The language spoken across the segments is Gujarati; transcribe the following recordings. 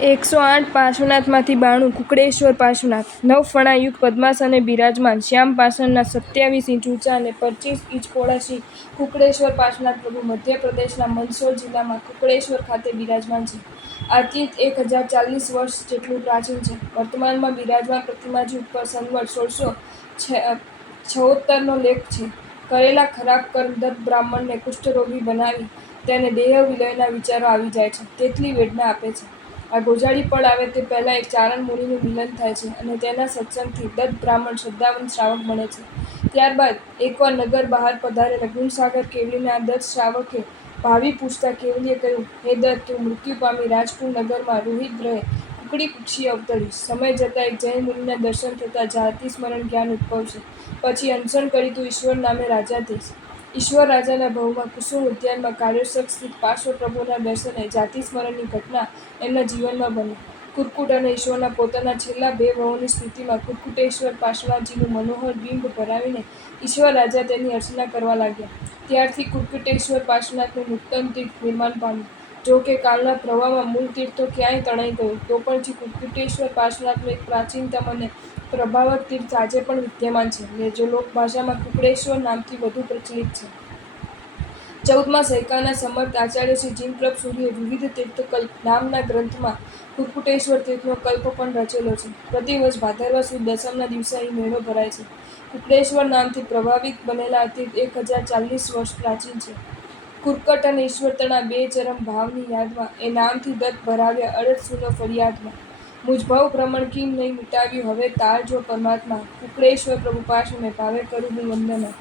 108 પાર્શ્વનાથમાંથી 92 કુકડેશ્વર પાર્શ્વનાથ 9 ફણાયુક્ત પદ્માસને બિરાજમાન શ્યામ પાષાણના 27 ઇંચ ઊંચા અને 25 ઇંચ પહોળા શ્રી કુકડેશ્વર પાર્શ્વનાથ પ્રભુ મધ્યપ્રદેશના મંદસૌર જિલ્લામાં કુકડેશ્વર ખાતે બિરાજમાન છે. આ તીર્થ 1040 વર્ષ જેટલું પ્રાચીન છે. વર્તમાનમાં બિરાજમાન પ્રતિમાજી ઉપર સંવત 1676નો લેખ છે. કરેલા ખરાબ કર્મ દત્ત બ્રાહ્મણને કુષ્ઠરોગી બનાવી તેને દેહ વિલયના વિચારો આવી જાય છે. તેટલી વેદના આપે છે. આ ગોજાળી પળ આવે તે પહેલાં એક ચારણ મુનિનું મિલન થાય છે અને તેના સત્સંગથી દત્ત બ્રાહ્મણ શ્રદ્ધાવંત શ્રાવક બને છે. ત્યારબાદ એકવાર નગર બહાર પધારેલા ગુણસાગર કેવલીને આ દત્ત શ્રાવકે ભાવિ પૂછતા કેવલીએ કહ્યું, હે દત્ત, તું મૃત્યુ પામી રાજપુર નગરમાં રોહિત ગ્રહે કુકડી કુક્ષીએ અવતરીશ. સમય જતાં એક જૈન મુનિના દર્શન થતાં જાતિ સ્મરણ જ્ઞાન ઉદ્ભવશે. પછી અનશન કરી તું ઈશ્વર નામે રાજા થઈશ. ઈશ્વર રાજાના ભવમાં કુસુમ ઉદ્યાનમાં કાર્યોત્સક સ્થિત પાર્શ્વ પ્રભુના દર્શને જાતિ સ્મરણની ઘટના એમના જીવનમાં બની. કુર્કુટ અને ઈશ્વરના પોતાના છેલ્લા 2 ભવોની સ્મૃતિમાં કુર્કુટેશ્વર પાર્શ્વનાથજીનું મનોહર બિંબ ભરાવીને ઈશ્વર રાજા તેની અર્ચના કરવા લાગ્યા. ત્યારથી કુર્કુટેશ્વર પાર્શ્વનાથનું નૂતન તીર્થ નિર્માણ પામ્યું. જો કે કાળના પ્રવાહમાં મૂળ તીર્થ તો ક્યાંય તણાઈ ગયું, તો પણ શ્રી કુર્કુટેશ્વર પાર્શ્વનાથનું એક પ્રાચીનતમ અને પ્રભાવક તીર્થ આજે પણ વિદ્યમાન છે, જે લોકભાષામાં કુકડેશ્વર નામથી વધુ પ્રચલિત છે. 14મા સૈકાના સમર્થ આચાર્ય શ્રી જીનપ્રભ સૂરીએ વિવિધ તીર્થકલ્પ નામના ગ્રંથમાં કુર્કુટેશ્વર તીર્થનો કલ્પ પણ રચેલો છે. પ્રતિવર્ષ ભાદરવા સુદ દસમના દિવસે અહીં મેળો ભરાય છે. કુકડેશ્વર નામથી પ્રભાવિત બનેલા આ તીર્થ 1040 વર્ષ પ્રાચીન છે. કુર્કટ અને ઈશ્વરતણા 2 ચરમ ભાવની યાદમાં એ નામથી દત્ત ભરાવ્યા અડગ સૂનો ફરિયાદમાં. મુझ ભવ ભ્રમણ કિમ નહીં મિટાવ્યું હવે તાર જો પરમાત્મા. કુકડેશ્વર પ્રભુ પાર્શ્વ ભાવે કરું હું વંદના.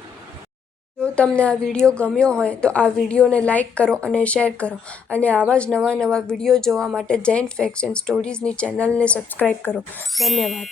જો તમને આ વિડીયો ગમ્યો હોય તો આ વિડીયોને લાઇક કરો અને શેર કરો અને આવા જ નવા વિડીયો જોવા માટે જૈન ફેક્ટ્સ એન્ડ સ્ટોરીઝની ચેનલને સબસ્ક્રાઈબ કરો. ધન્યવાદ.